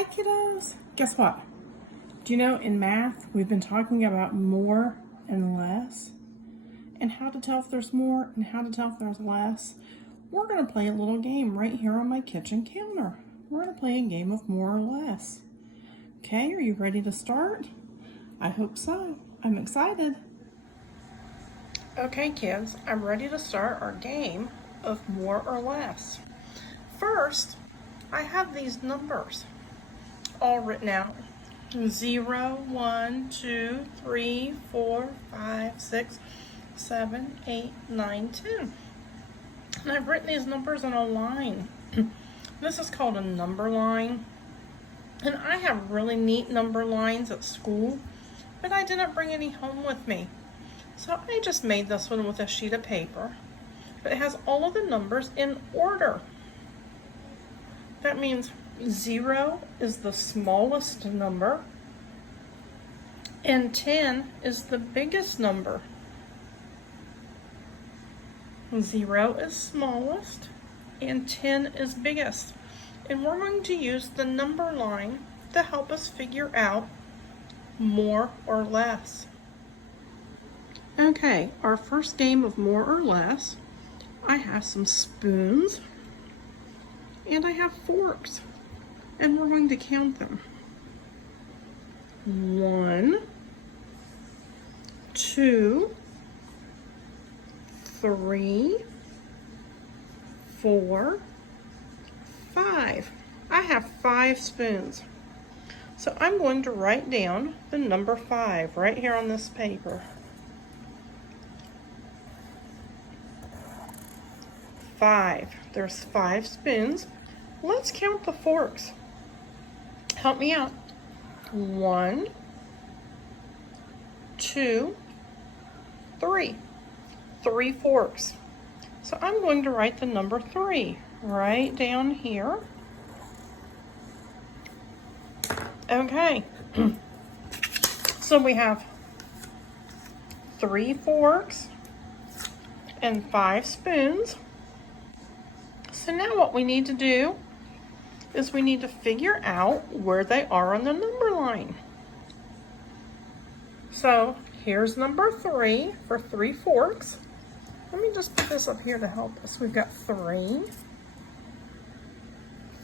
Hi kiddos! Guess what? Do you know in math we've been talking about more and less and how to tell if there's more and how to tell if there's less? We're going to play a little game right here on my kitchen counter. We're going to play a game of more or less. Okay, are you ready to start? I hope so. I'm excited. Okay kids, I'm ready to start our game of more or less. First, I have these numbers all written out. 0, 1, 2, 3, 4, 5, 6, 7, 8, 9, 10. And I've written these numbers on a line. This is called a number line. And I have really neat number lines at school, but I didn't bring any home with me. So I just made this one with a sheet of paper. But it has all of the numbers in order. That means 0 is the smallest number, and 10 is the biggest number. 0 is smallest, and 10 is biggest. And we're going to use the number line to help us figure out more or less. Okay, our first game of more or less, I have some spoons, and I have forks. And we're going to count them. 1, 2, 3, 4, 5. I have 5 spoons. So I'm going to write down the number 5 right here on this paper. 5. There's 5 spoons. Let's count the forks. Help me out. 1, 2, 3. 3 forks. So I'm going to write the number 3 right down here. Okay. So we have 3 forks and 5 spoons. So now what we need to do is we need to figure out where they are on the number line. So here's number 3 for 3 forks. Let me just put this up here to help us. We've got 3,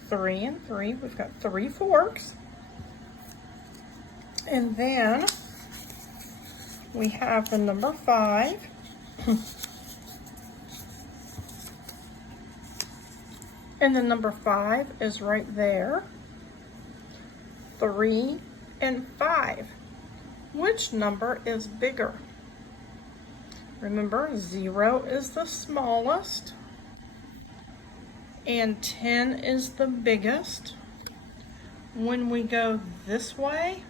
3 and 3. We've got 3 forks. And then we have the number 5. And the number 5 is right there. 3 and 5. Which number is bigger? Remember, 0 is the smallest, and 10 is the biggest. When we go this way,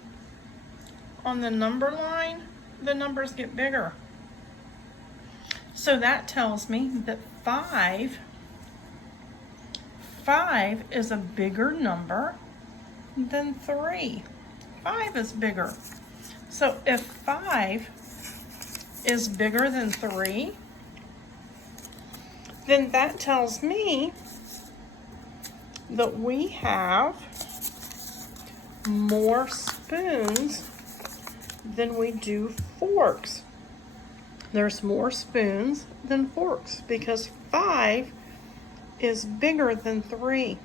on the number line, the numbers get bigger. So that tells me that 5 is a bigger number than 3. 5 is bigger. So if 5 is bigger than 3, then that tells me that we have more spoons than we do forks. There's more spoons than forks because 5 is bigger than 3.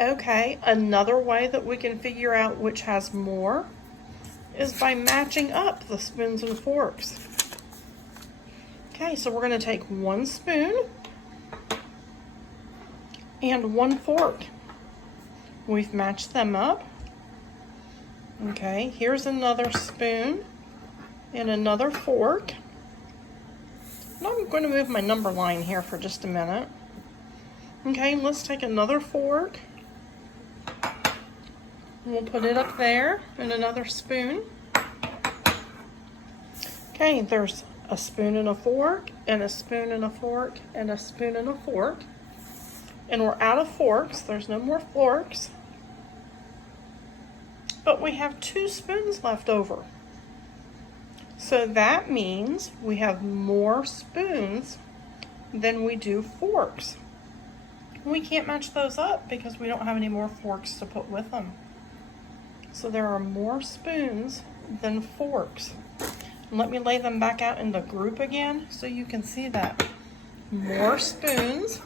Okay, another way that we can figure out which has more is by matching up the spoons and forks. Okay, so we're going to take 1 spoon and 1 fork. We've matched them up. Okay, here's another spoon and another fork. Now I'm going to move my number line here for just a minute. Okay, let's take another fork. We'll put it up there and another spoon. Okay, there's a spoon and a fork, and a spoon and a fork, and a spoon and a fork. And we're out of forks. There's no more forks. But we have 2 spoons left over. So that means we have more spoons than we do forks. We can't match those up because we don't have any more forks to put with them. So there are more spoons than forks. And let me lay them back out in the group again so you can see that. More spoons,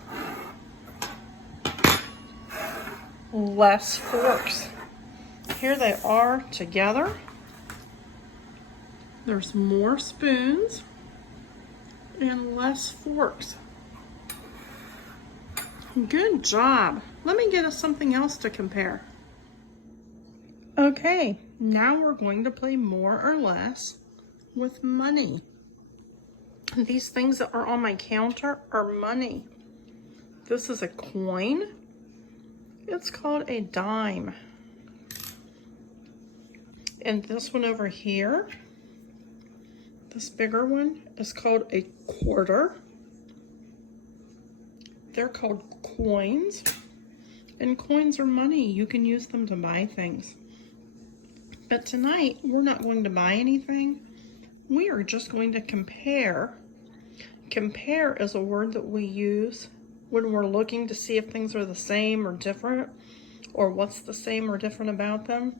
less forks. Here they are together. There's more spoons and less forks. Good job. Let me get us something else to compare. Okay, now we're going to play more or less with money. These things that are on my counter are money. This is a coin. It's called a dime. And this one over here, this bigger one, is called a quarter. They're called coins. And coins are money. You can use them to buy things. But tonight, we're not going to buy anything. We are just going to compare. Compare is a word that we use when we're looking to see if things are the same or different, or what's the same or different about them.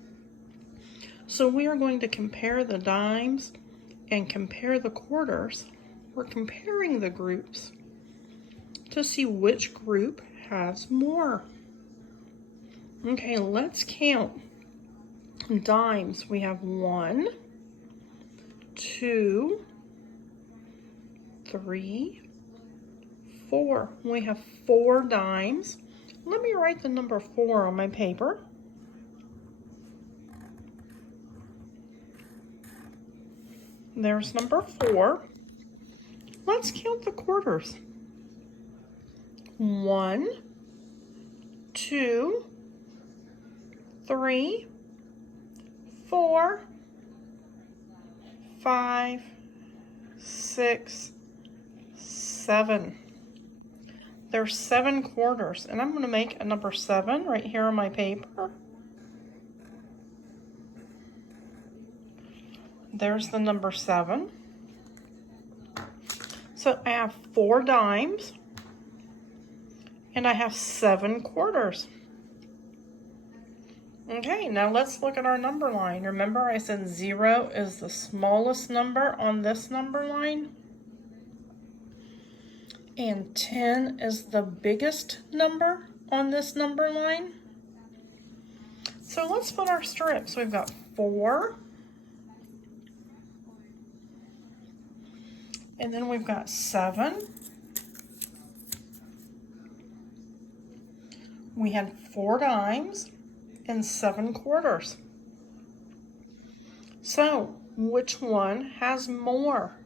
So we are going to compare the dimes and compare the quarters. We're comparing the groups to see which group has more. Okay, let's count. Dimes, we have 1, 2, 3, 4. We have 4 dimes. Let me write the number 4 on my paper. There's number 4. Let's count the quarters. 1, 2, 3, 4, 5, 6, 7. There's 7 quarters, and I'm going to make a number 7 right here on my paper. There's the number 7. So I have 4 dimes, and I have 7 quarters. Okay, now let's look at our number line. Remember I said 0 is the smallest number on this number line? And 10 is the biggest number on this number line? So let's put our strips. We've got 4. And then we've got 7. We had 4 dimes and 7 quarters. So, which one has more?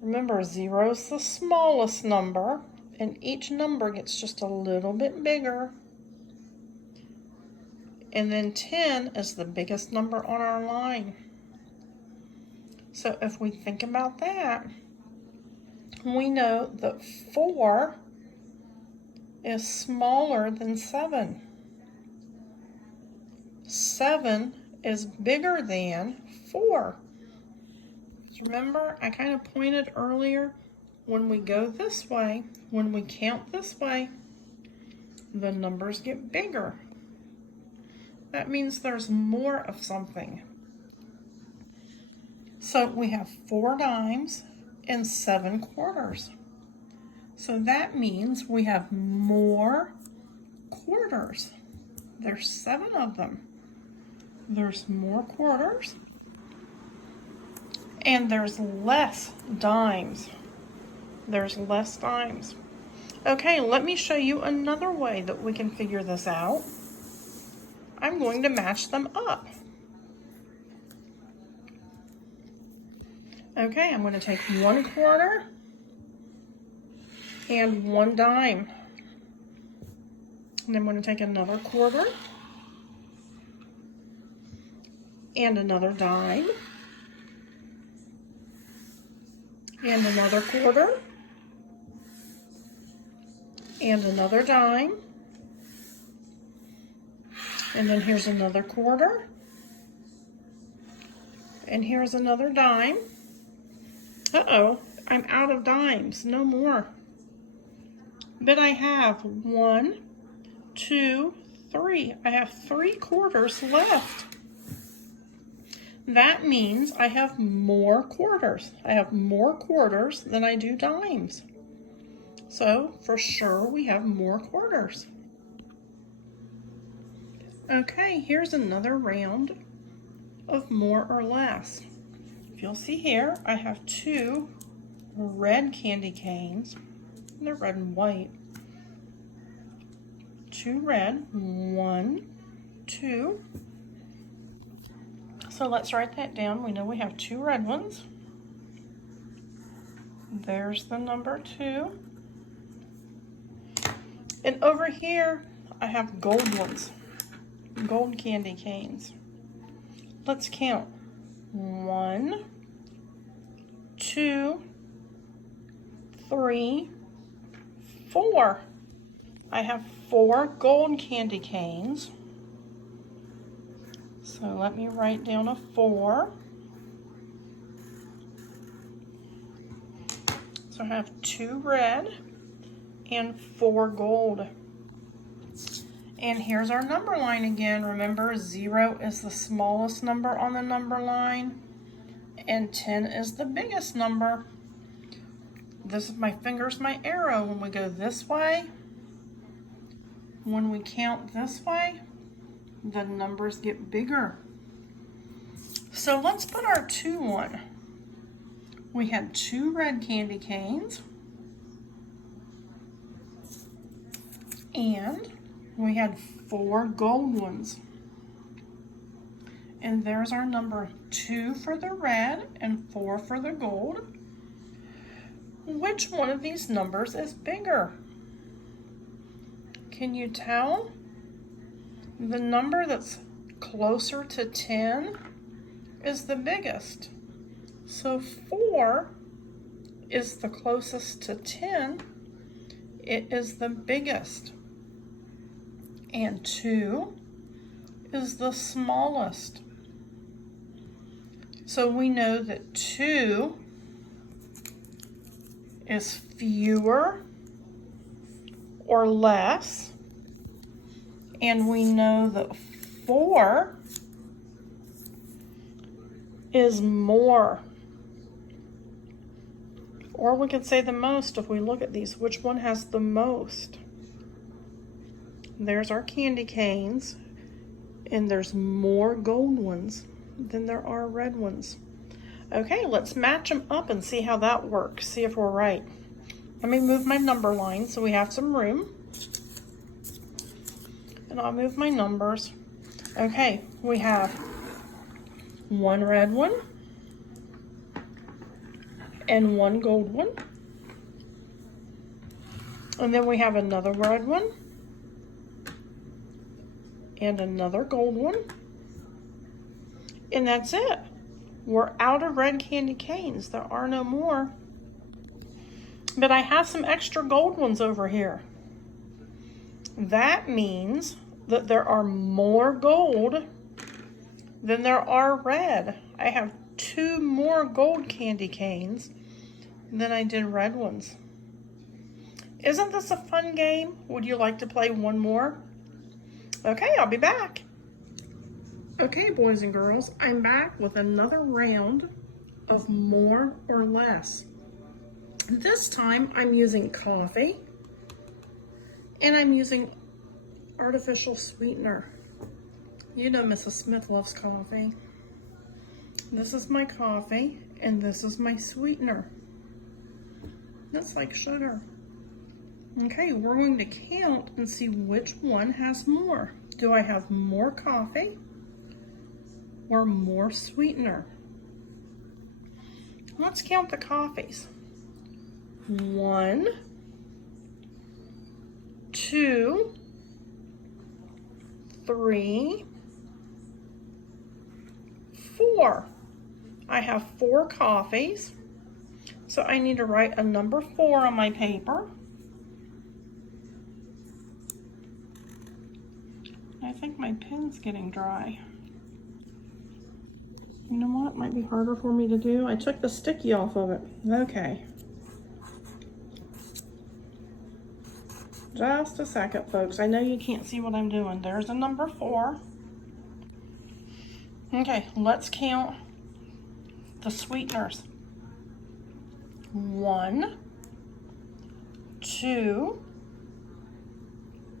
Remember, 0 is the smallest number, and each number gets just a little bit bigger. And then 10 is the biggest number on our line. So if we think about that, we know that 4 is smaller than 7. 7 is bigger than 4. Remember, I kind of pointed earlier, when we go this way, when we count this way, the numbers get bigger. That means there's more of something. So we have 4 dimes and 7 quarters. So that means we have more quarters. There's 7 of them. There's more quarters. And there's less dimes. There's less dimes. Okay, let me show you another way that we can figure this out. I'm going to match them up. Okay, I'm going to take 1 quarter and 1 dime. And I'm going to take another quarter and another dime and another quarter and another dime. And then here's another quarter. And here's another dime. Uh-oh, I'm out of dimes, no more. But I have 1, 2, 3. I have 3 quarters left. That means I have more quarters. I have more quarters than I do dimes. So for sure we have more quarters. Okay, here's another round of more or less. If you'll see here, I have 2 red candy canes. They're red and white. 2 red, 1, 2. So let's write that down. We know we have 2 red ones. There's the number 2. And over here, I have gold ones, gold candy canes. Let's count. 1, 2, 3, 4. I have 4 gold candy canes. So let me write down a 4. So I have 2 red and 4 gold. And here's our number line again. Remember, 0 is the smallest number on the number line, and 10 is the biggest number. This is my finger's my arrow. When we go this way, when we count this way, the numbers get bigger. So let's put our 2 on. We had 2 red candy canes, and we had 4 gold ones. And there's our number 2 for the red and 4 for the gold. Which one of these numbers is bigger? Can you tell? The number that's closer to 10 is the biggest. So 4 is the closest to 10. It is the biggest. And 2 is the smallest. So we know that 2 is fewer or less. And we know that 4 is more. Or we could say the most if we look at these. Which one has the most? There's our candy canes, and there's more gold ones than there are red ones. Okay, let's match them up and see how that works. See if we're right. Let me move my number line so we have some room. And I'll move my numbers. Okay, we have 1 red one and 1 gold one. And then we have another red one and another gold one. And that's it. We're out of red candy canes. There are no more. But I have some extra gold ones over here. That means that there are more gold than there are red. I have 2 more gold candy canes than I did red ones. Isn't this a fun game? Would you like to play one more? Okay, I'll be back. Okay, boys and girls, I'm back with another round of more or less. This time I'm using coffee and I'm using artificial sweetener. You know Mrs. Smith loves coffee. This is my coffee and this is my sweetener. That's like sugar. Okay, we're going to count and see which one has more. Do I have more coffee or more sweetener? Let's count the coffees. 1, 2, 3, 4. I have 4 coffees, so I need to write a number 4 on my paper. I think my pen's getting dry. You know what? It might be harder for me to do. I took the sticky off of it. Okay. Just a second, folks. I know you can't see what I'm doing. There's a number 4. Okay, let's count the sweeteners. 1, 2,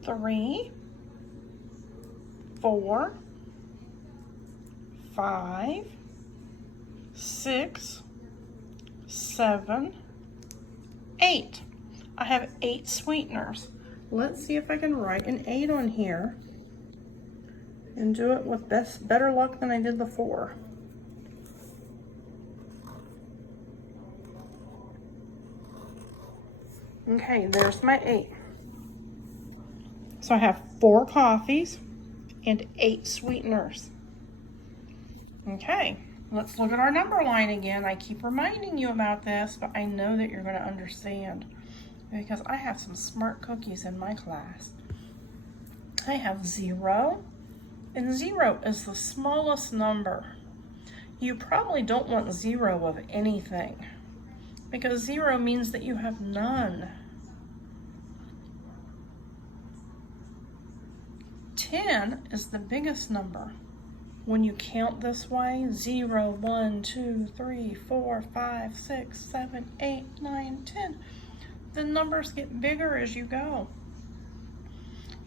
3, 4, 5, 6, 7, 8. I have 8 sweeteners. Let's see if I can write an 8 on here and do it with better luck than I did before. Okay, there's my 8. So I have 4 coffees and 8 sweeteners. Okay, let's look at our number line again. I keep reminding you about this, but I know that you're going to understand because I have some smart cookies in my class. I have 0, and 0 is the smallest number. You probably don't want 0 of anything because 0 means that you have none. 10 is the biggest number. When you count this way, 0, 1, 2, 3, 4, 5, 6, 7, 8, 9, 10. The numbers get bigger as you go.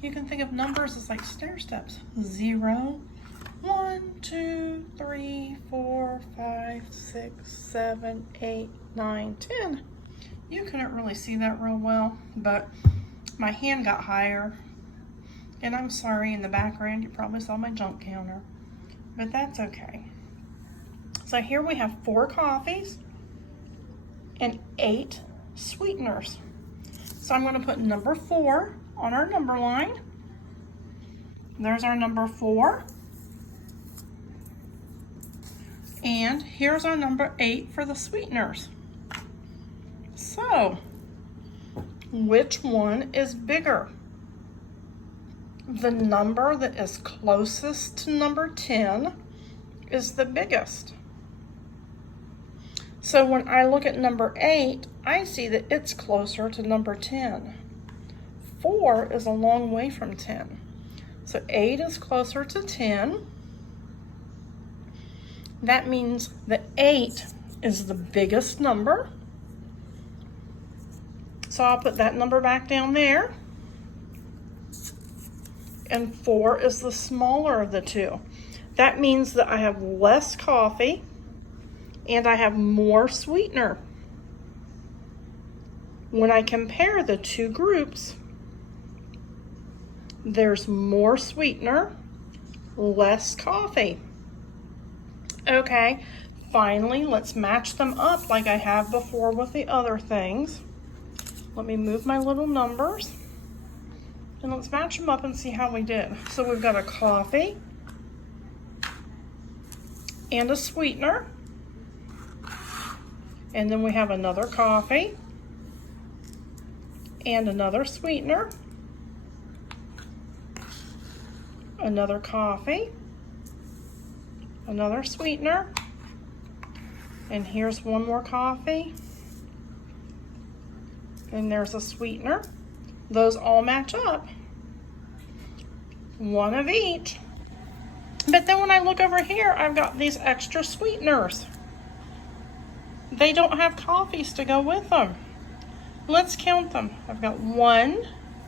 You can think of numbers as like stair steps. 0, 1, 2, 3, 4, 5, 6, 7, 8, 9, 10. You couldn't really see that real well, but my hand got higher. And I'm sorry, in the background you probably saw my junk counter, but that's okay. So here we have 4 coffees and 8 sweeteners. So I'm going to put number 4 on our number line. There's our number 4. And here's our number 8 for the sweeteners. So, which one is bigger? The number that is closest to number 10 is the biggest. So when I look at number 8, I see that it's closer to number 10. 4 is a long way from 10. So 8 is closer to 10. That means that 8 is the biggest number. So I'll put that number back down there. And 4 is the smaller of the two. That means that I have less coffee and I have more sweetener. When I compare the two groups, there's more sweetener, less coffee. Okay, finally, let's match them up like I have before with the other things. Let me move my little numbers. And let's match them up and see how we did. So we've got a coffee and a sweetener. And then we have another coffee and another sweetener. Another coffee, another sweetener. And here's one more coffee. And there's a sweetener. Those all match up. One of each. But then when I look over here, I've got these extra sweeteners. They don't have coffees to go with them. Let's count them. I've got 1,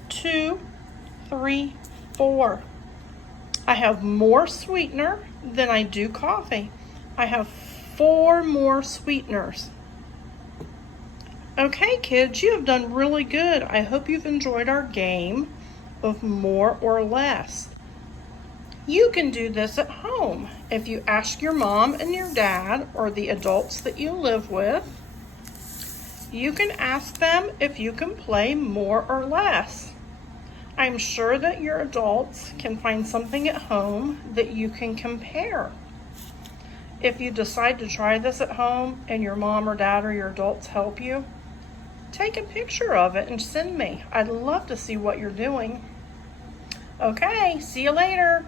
2, 3, 4. I have more sweetener than I do coffee. I have 4 more sweeteners. Okay, kids, you have done really good. I hope you've enjoyed our game of more or less. You can do this at home if you ask your mom and your dad or the adults that you live with. You can ask them if you can play more or less. I'm sure that your adults can find something at home that you can compare. If you decide to try this at home and your mom or dad or your adults help you, take a picture of it and send me. I'd love to see what you're doing. Okay, see you later.